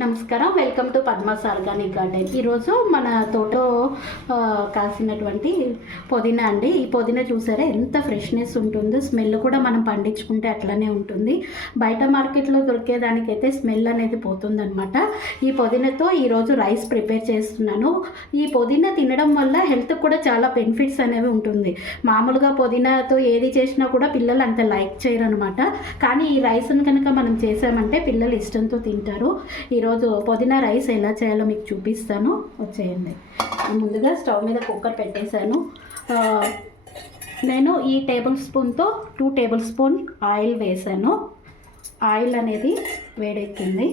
నమస్కారం, welcome to Padma's organic garden. ఈరోజు మన తోటలో కాసినటువంటి పుదీనా అండి. ఈ పుదీనా చూసారా ఎంత ఫ్రెష్నెస్ ఉంటుందో, స్మెల్ కూడా మనం పండించుకుంటే అట్లనే ఉంటుంది. బయట మార్కెట్లో దొరికేదానికైతే స్మెల్ అనేది పోతుందన్నమాట. ఈ పుదీనాతో ఈరోజు రైస్ ప్రిపేర్ చేస్తున్నాను. ఈ పుదీనా తినడం వల్ల హెల్త్ కూడా చాలా బెనిఫిట్స్ అనేవి ఉంటుంది. మామూలుగా పుదీనాతో ఏది చేసినా కూడా పిల్లలు అంత లైక్ చేయరు అనమాట. కానీ ఈ రైస్ని కనుక మనం చేసామంటే పిల్లలు ఇష్టంతో తింటారు. ఈరోజు పుదీనా రైస్ ఎలా చేయాలో మీకు చూపిస్తాను, వచ్చేయండి. ముందుగా స్టవ్ మీద కుక్కర్ పెట్టేశాను. నేను ఈ టేబుల్ స్పూన్తో 2 టేబుల్ స్పూన్ ఆయిల్ వేసాను. ఆయిల్ అనేది వేడెక్కింది.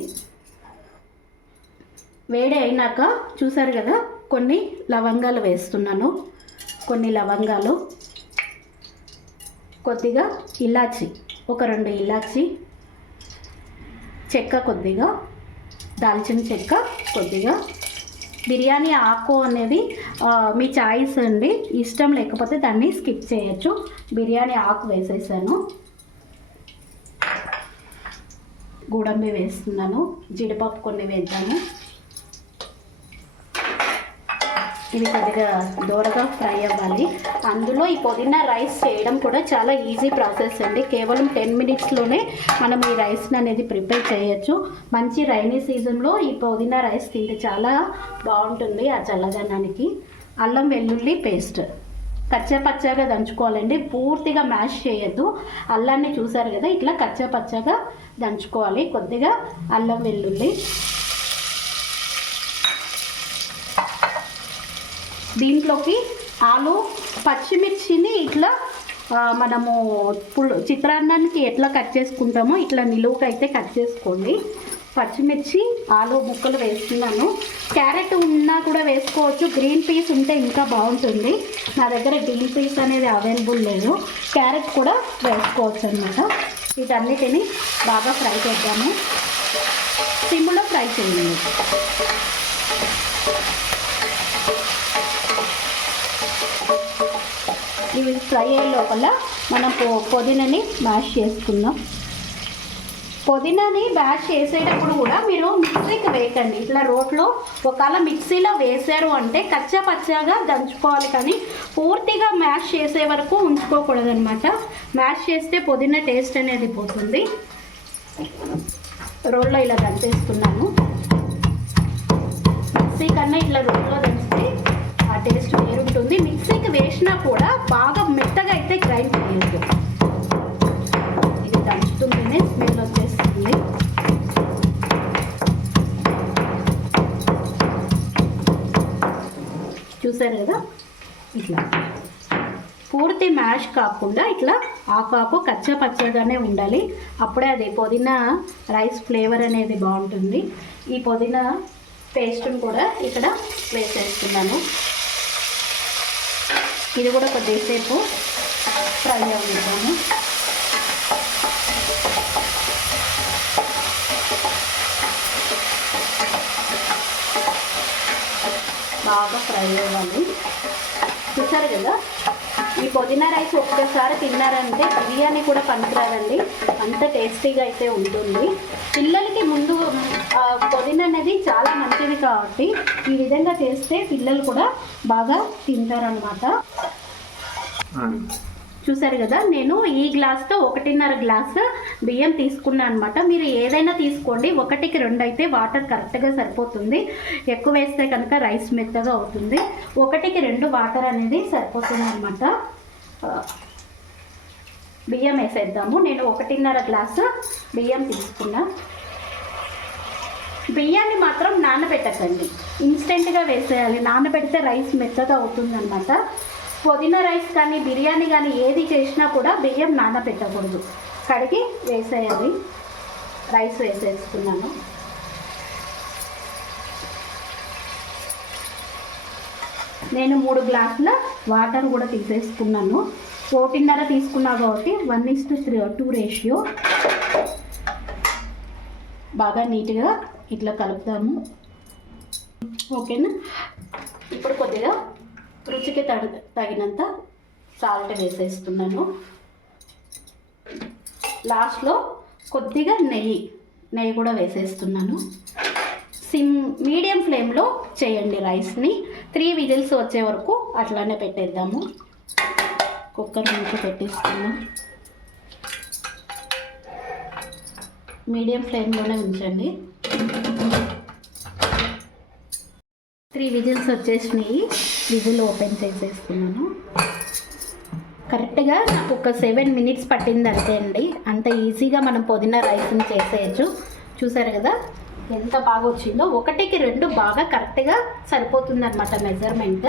వేడి అయినాక చూసారు కదా, కొన్ని లవంగాలు వేస్తున్నాను. కొన్ని లవంగాలు, కొద్దిగా ఇలాచి, ఒక 2 ఇలాచి, చెక్క కొద్దిగా, దాల్చిన చెక్క కొద్దిగా, బిర్యానీ ఆకు అనేది మీ చాయిస్ అండి, ఇష్టం లేకపోతే దాన్ని స్కిప్ చేయొచ్చు. బిర్యానీ ఆకు వేసేసాను. గోడంబి వేస్తున్నాను. జీడిపప్పు కొన్ని వేద్దాము. ఇవి కొద్దిగా దూరగా ఫ్రై అవ్వాలి. అందులో ఈ పుదీనా రైస్ చేయడం కూడా చాలా ఈజీ ప్రాసెస్ అండి. కేవలం 10 మినిట్స్లోనే మనం ఈ రైస్ని అనేది ప్రిపేర్ చేయొచ్చు. మంచి రైనీ సీజన్లో ఈ పుదీనా రైస్ తింటే చాలా బాగుంటుంది ఆ చల్లదనానికి. అల్లం వెల్లుల్లి పేస్ట్ కచ్చా పచ్చాగా దంచుకోవాలండి, పూర్తిగా మ్యాష్ చేయొద్దు. అల్లాన్ని చూసారు కదా, ఇట్లా కచ్చా పచ్చాగా దంచుకోవాలి. కొద్దిగా అల్లం వెల్లుల్లి, దీంట్లోకి ఆలు, పచ్చిమిర్చిని ఇట్లా మనము చిత్రాన్నానికి ఎట్లా కట్ చేసుకుంటామో ఇట్లా నిలువుగా అయితే కట్ చేసుకోండి. పచ్చిమిర్చి, ఆలు ముక్కలు వేస్తున్నాను. క్యారెట్ ఉన్నా కూడా వేసుకోవచ్చు, గ్రీన్ పీస్ ఉంటే ఇంకా బాగుంటుంది. నా దగ్గర గ్రీన్ పీస్ అనేది అవైలబుల్ లేదు, క్యారెట్ కూడా వేసుకోవచ్చు అన్నమాట. వీటన్నిటిని బాగా ఫ్రై చేద్దాము. సిమ్లో ఫ్రై చేయండి. ఇవి ఫ్రై అయ్యే లోపల మనం పుదీనాని మ్యాష్ చేసుకుందాం. పుదీనాని మ్యాష్ చేసేటప్పుడు కూడా మీరు మిక్సీకి వేయకండి. ఇట్లా రోట్లో ఒకవేళ మిక్సీలో వేసారు అంటే కచ్చా పచ్చాగా దంచుకోవాలి, కానీ పూర్తిగా మ్యాష్ చేసే వరకు ఉంచుకోకూడదు అనమాట. మ్యాష్ చేస్తే పుదీనా టేస్ట్ అనేది పోతుంది. రోల్లో ఇలా దంచేస్తున్నాను. మిక్సీ కన్నా ఇట్లా రోల్లో దంచితే ఆ టేస్ట్ వేరుంటుంది. మిక్సీకి వేసినా కూడా బాగా మెత్తగా అయితే గ్రైండ్ చేయొద్దు. ఇది దంచుతుంటేనే స్మెల్ వచ్చేస్తుంది. చూసారు కదా, ఇట్లా పూర్తి మ్యాష్ కాకుండా ఇట్లా ఆకు కచ్చా పచ్చగానే ఉండాలి. అప్పుడే అది పుదీనా రైస్ ఫ్లేవర్ అనేది బాగుంటుంది. ఈ పుదీనా పేస్ట్ని కూడా ఇక్కడ వేసేస్తున్నాను. ఇది కూడా కొద్దిసేపు ఫ్రై అవుతాము. బాగా ఫ్రై అవ్వాలి. చూసారు కదా, ఈ పుదీనా రైస్ ఒక్కసారి తిన్నారంటే బిర్యానీ కూడా పనికిరాదండి, అంత టేస్టీగా అయితే ఉంటుంది. పిల్లలకి ముందు పుదీనా అనేది చాలా మంచిది కాబట్టి ఈ విధంగా చేస్తే పిల్లలు కూడా బాగా తింటారనమాట. చూసారు కదా, నేను ఈ గ్లాస్తో 1.5 గ్లాసు బియ్యం తీసుకున్నాను అనమాట. మీరు ఏదైనా తీసుకోండి, 1కి 2 అయితే వాటర్ కరెక్ట్గా సరిపోతుంది. ఎక్కువ వేస్తే కనుక రైస్ మెత్తగా అవుతుంది. 1కి 2 వాటర్ అనేది సరిపోతుంది అనమాట. బియ్యం వేసేద్దాము. నేను 1.5 గ్లాసు బియ్యం తీసుకున్నా. బియ్యాన్ని మాత్రం నానబెట్టకండి, ఇన్స్టెంట్గా వేసేయాలి. నానబెడితే రైస్ మెత్తగా అవుతుంది అనమాట. పుదీనా రైస్ కానీ బిర్యానీ కానీ ఏది చేసినా కూడా బియ్యం నానబెట్టకూడదు, కడిగి వేసేయాలి. రైస్ వేసేస్తున్నాను. నేను 3 గ్లాసుల వాటర్ కూడా తీసేసుకున్నాను. 1.5 తీసుకున్నా కాబట్టి 1:2 రేషియో. బాగా నీట్గా ఇట్లా కలుపుతాము. ఓకేనా. ఇప్పుడు కొద్దిగా రుచికి తగినంత సాల్ట్ వేసేస్తున్నాను. లాస్ట్లో కొద్దిగా నెయ్యి కూడా వేసేస్తున్నాను. మీడియం ఫ్లేమ్లో చేయండి రైస్ని. 3 విజిల్స్ వచ్చే వరకు అట్లానే పెట్టేద్దాము. కుక్కర్ నుంచి పెట్టిస్తున్నాం. మీడియం ఫ్లేమ్లోనే ఉంచండి. 3 విజిల్స్ వచ్చేసినాయి. విజిల్ ఓపెన్ చేసేస్తున్నాను. కరెక్ట్గా నాకు ఒక 7 మినిట్స్ పట్టింది అంతే అండి. అంత ఈజీగా మనం పుదీనా రైస్ని చేసేయచ్చు. చూసారు కదా ఎంత బాగా వచ్చిందో. 1కి 2 బాగా కరెక్ట్గా సరిపోతుంది అనమాట మెజర్మెంట్.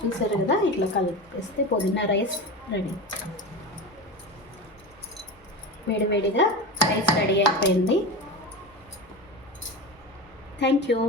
చూసారు కదా ఇట్లా కలిపేస్తే పుదీనా రైస్ రెడీ. వేడివేడిగా రైస్ రెడీ అయిపోయింది. Thank you.